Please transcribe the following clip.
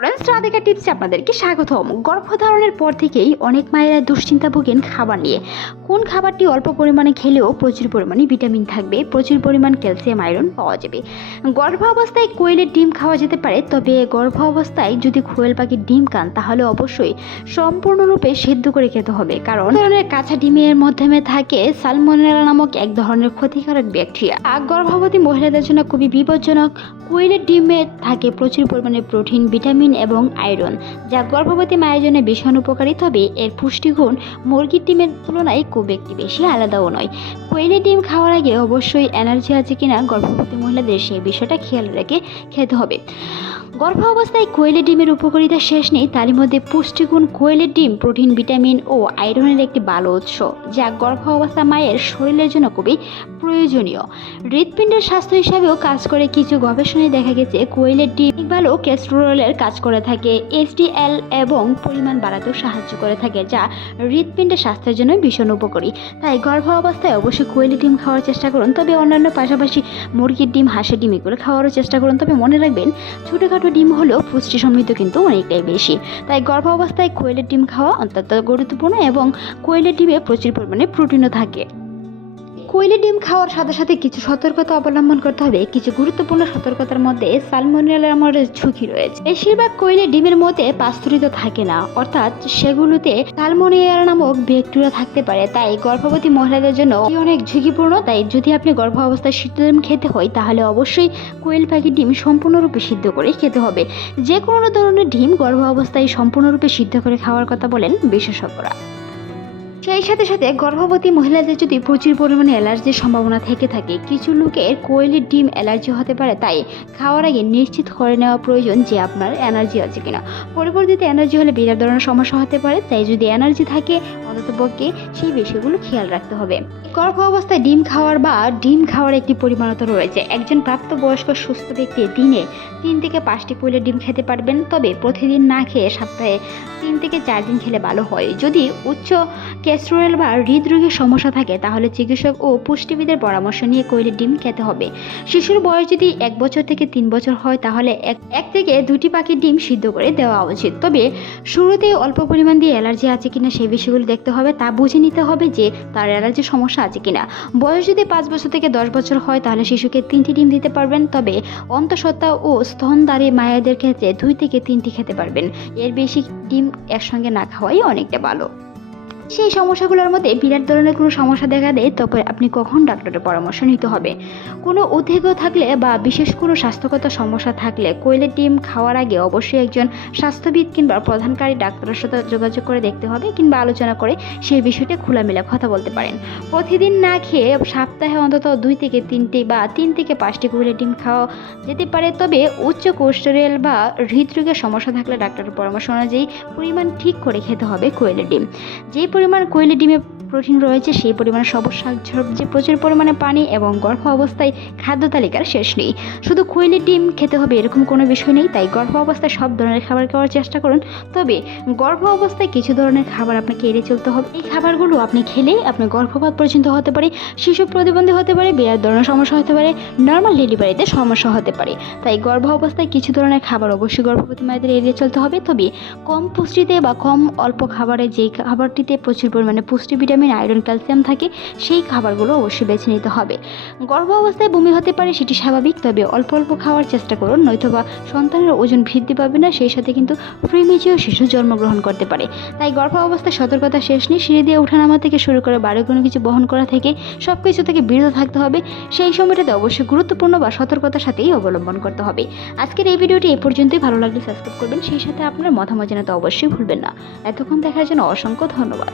Friends Radhika টিপসে আপনাদেরকে স্বাগতম। গর্ভধারণের পর থেকেই অনেক মায়েরা দুশ্চিন্তা ভোগেন খাবার নিয়ে। কোন খাবারটি অল্প পরিমাণে খেলেও প্রচুর পরিমাণে ভিটামিন থাকবে, প্রচুর পরিমাণ ক্যালসিয়াম আয়রন পাওয়া যাবে। গর্ভ অবস্থায় কোয়েলের ডিম খাওয়া যেতে পারে, তবে গর্ভ অবস্থায় যদি কোয়েল পাখির ডিম খান, তাহলে অবশ্যই সম্পূর্ণরূপে সিদ্ধ করে খেতে হবে। কারণ ধরনের কাঁচা ডিমের মাধ্যমে থাকে সালমোনেলা নামক এক ধরনের ক্ষতিকারক ব্যাকটেরিয়া। আর গর্ভবতী মহিলাদের জন্য খুবই বিপজ্জনক। কোয়েলের ডিমে থাকে প্রচুর পরিমাণে প্রোটিন ভিটামিন এবং আয়রন, যা গর্ভবতী মায়ের জন্য ভীষণ উপকারী। তবে এর পুষ্টিগুণ মুরগির ডিমের তুলনায় খুব একটি বেশি আলাদাও নয়। কোয়েলের ডিম খাওয়ার আগে অবশ্যই এনার্জি আছে কিনা গর্ভবতী মহিলাদের সেই বিষয়টা খেয়াল রেখে খেতে হবে। গর্ভ অবস্থায় কোয়েলের ডিমের উপকারিতা শেষ নেই, তারই মধ্যে পুষ্টিগুণ কোয়েলের ডিম, প্রোটিন, ভিটামিন ও আয়রনের একটি ভালো উৎস, যা গর্ভ অবস্থা মায়ের শরীরের জন্য খুবই প্রয়োজনীয়। হৃৎপিণ্ডের স্বাস্থ্য হিসাবেও কাজ করে কিছু গবেষণায় দেখা গেছে, কোয়েলের ডিম ভালো ক্যাস্ট্রোলের কাজ করে থাকে। এইচডিএল এবং পরিমাণ বাড়াতেও সাহায্য করে থাকে, যা হৃৎপিণ্ডের স্বাস্থ্যের জন্য ভীষণ উপকারী। তাই গর্ভ অবস্থায় অবশ্যই কোয়েলের ডিম খাওয়ার চেষ্টা করুন, তবে অন্যান্য পাশাপাশি মুরগির ডিম, হাঁসের ডিম এগুলো খাওয়ারও চেষ্টা করুন। তবে মনে রাখবেন, ছোটোখাটো ডিম হলেও পুষ্টি সমৃদ্ধ কিন্তু অনেকটাই বেশি। তাই গর্ভ অবস্থায় কোয়েলের ডিম খাওয়া অত্যন্ত গুরুত্বপূর্ণ এবং কোয়েলের ডিমে প্রচুর পরিমাণে প্রোটিনও থাকে। কোয়েলের ডিম খাওয়ার সাথে সাথে কিছু সতর্কতা অবলম্বন করতে হবে। কিছু গুরুত্বপূর্ণ সতর্কতার মধ্যে সালমোনেলার মধ্যে ঝুঁকি রয়েছে। বেশিরভাগ কোয়েলের ডিমের মধ্যে পাস্তুরিত থাকে না, অর্থাৎ সেগুলোতে সালমোনেলা নামক ব্যাকটেরিয়া থাকতে পারে। তাই গর্ভবতী মহিলাদের জন্য অনেক ঝুঁকিপূর্ণ। তাই যদি আপনি গর্ভ অবস্থায় সিদ্ধ ডিম খেতে হয়, তাহলে অবশ্যই কোয়েল পাখির ডিম সম্পূর্ণরূপে সিদ্ধ করে খেতে হবে। যে কোনো ধরনের ডিম গর্ভ অবস্থায় সম্পূর্ণরূপে সিদ্ধ করে খাওয়ার কথা বলেন বিশেষজ্ঞরা। সেই সাথে সাথে গর্ভবতী মহিলাদের যদি প্রচুর পরিমাণে অ্যালার্জির সম্ভাবনা থেকে থাকে, কিছু লোকের কোয়েলের ডিম অ্যালার্জি হতে পারে, তাই খাওয়ার আগে নিশ্চিত করে নেওয়া প্রয়োজন যে আপনার এনার্জি আছে কিনা। পরবর্তীতে এনার্জি হলে বিরাট ধরনের সমস্যা হতে পারে, তাই যদি এনার্জি থাকে, অন্তত পক্ষে সেই বিষয়গুলো খেয়াল রাখতে হবে। গর্ভ অবস্থায় ডিম খাওয়ার বা ডিম খাওয়ার একটি পরিমাণতা রয়েছে। একজন প্রাপ্তবয়স্ক সুস্থ ব্যক্তি দিনে তিন থেকে পাঁচটি কোয়েলের ডিম খেতে পারবেন, তবে প্রতিদিন না খেয়ে সপ্তাহে তিন থেকে চার দিন খেলে ভালো হয়। যদি উচ্চ ক্যাস্ট্রোরেল বা হৃদরোগের সমস্যা থাকে, তাহলে চিকিৎসক ও পুষ্টিবিদের পরামর্শ নিয়ে কোয়েলের ডিম খেতে হবে। শিশুর বয়স যদি এক বছর থেকে তিন বছর হয়, তাহলে এক এক থেকে দুটি পাখির ডিম সিদ্ধ করে দেওয়া উচিত। তবে শুরুতে অল্প পরিমাণ দিয়ে অ্যালার্জি আছে কিনা সেই বিষয়গুলো দেখতে হবে, তা বুঝে নিতে হবে যে তার অ্যালার্জির সমস্যা আছে কিনা। বয়স যদি পাঁচ বছর থেকে দশ বছর হয়, তাহলে শিশুকে তিনটি ডিম দিতে পারবেন, তবে অন্তঃসত্ত্বা ও স্তনদারী মায়েদের ক্ষেত্রে দুই থেকে তিনটি খেতে পারবেন। এর বেশি ডিম একসঙ্গে না খাওয়াই অনেকটা ভালো। সেই সমস্যাগুলোর মধ্যে বিরাট ধরনের কোনো সমস্যা দেখা দেয়, তবে আপনি কখন ডাক্তারের পরামর্শ নিতে হবে? কোনো উদ্বেগ থাকলে বা বিশেষ কোনো স্বাস্থ্যগত সমস্যা থাকলে কোয়েলের ডিম খাওয়ার আগে অবশ্যই একজন স্বাস্থ্যবিদ কিংবা প্রধানকারী ডাক্তারের সাথে যোগাযোগ করে দেখতে হবে কিংবা আলোচনা করে সেই বিষয়টি খোলামেলা কথা বলতে পারেন। প্রতিদিন না খেয়ে সপ্তাহে অন্তত দুই থেকে তিনটি বা তিন থেকে পাঁচটি কোয়েলের ডিম খাওয়া যেতে পারে, তবে উচ্চ কোষ্ঠরেল বা হৃদরোগের সমস্যা থাকলে ডাক্তারের পরামর্শ অনুযায়ী পরিমাণ ঠিক করে খেতে হবে কোয়েলের ডিম। যেই পরিমাণ কোয়েলের ডিমে প্রোটিন রয়েছে, সেই পরিমাণে সবুজ শাকসবজি প্রচুর পরিমাণে পানি এবং গর্ভ অবস্থায় খাদ্য তালিকার শেষ নেই। শুধু কোয়েলের ডিম খেতে হবে এরকম কোনো বিষয় নেই, তাই গর্ভ অবস্থায় সব ধরনের খাবার খাওয়ার চেষ্টা করুন। তবে গর্ভ অবস্থায় কিছু ধরনের খাবার আপনাকে এড়িয়ে চলতে হবে। এই খাবারগুলো আপনি খেলেই আপনার গর্ভপাত পর্যন্ত হতে পারে, শিশু প্রতিবন্ধী হতে পারে বিরাট ধরনের সমস্যা হতে পারে নর্মাল ডেলিভারিতে সমস্যা হতে পারে। তাই গর্ভ অবস্থায় কিছু ধরনের খাবার অবশ্যই গর্ভবতী মায়েদের এড়িয়ে চলতে হবে। তবে কম পুষ্টিতে বা কম অল্প খাবারে যেই খাবারটিতে প্রচুর পরিমাণে পুষ্টি, ভিটামিন, আয়রন, ক্যালসিয়াম থাকে, সেই খাবারগুলো অবশ্যই বেছে নিতে হবে। গর্ভ অবস্থায় বমি হতে পারে, সেটি স্বাভাবিক, তবে অল্প অল্প খাওয়ার চেষ্টা করুন, নয়তোবা সন্তানের ওজন বৃদ্ধি পাবে না, সেই সাথে কিন্তু প্রিমেচিও শিশু জন্মগ্রহণ করতে পারে। তাই গর্ভ অবস্থায় সতর্কতা শেষ নেই সিঁড়ি দিয়ে ওঠানামা থেকে শুরু করে বাড়ি কোনো কিছু বহন করা থেকে সব কিছু থেকে বিরত থাকতে হবে। সেই সময়টাতে অবশ্যই গুরুত্বপূর্ণ বা সতর্কতার সাথেই অবলম্বন করতে হবে। আজকের এই ভিডিওটি এ পর্যন্তই, ভালো লাগলে সাবস্ক্রাইব করবেন। সেই সাথে আপনার মতামত জানাতে অবশ্যই ভুলবেন না। এতক্ষণ দেখার জন্য অসংখ্য ধন্যবাদ।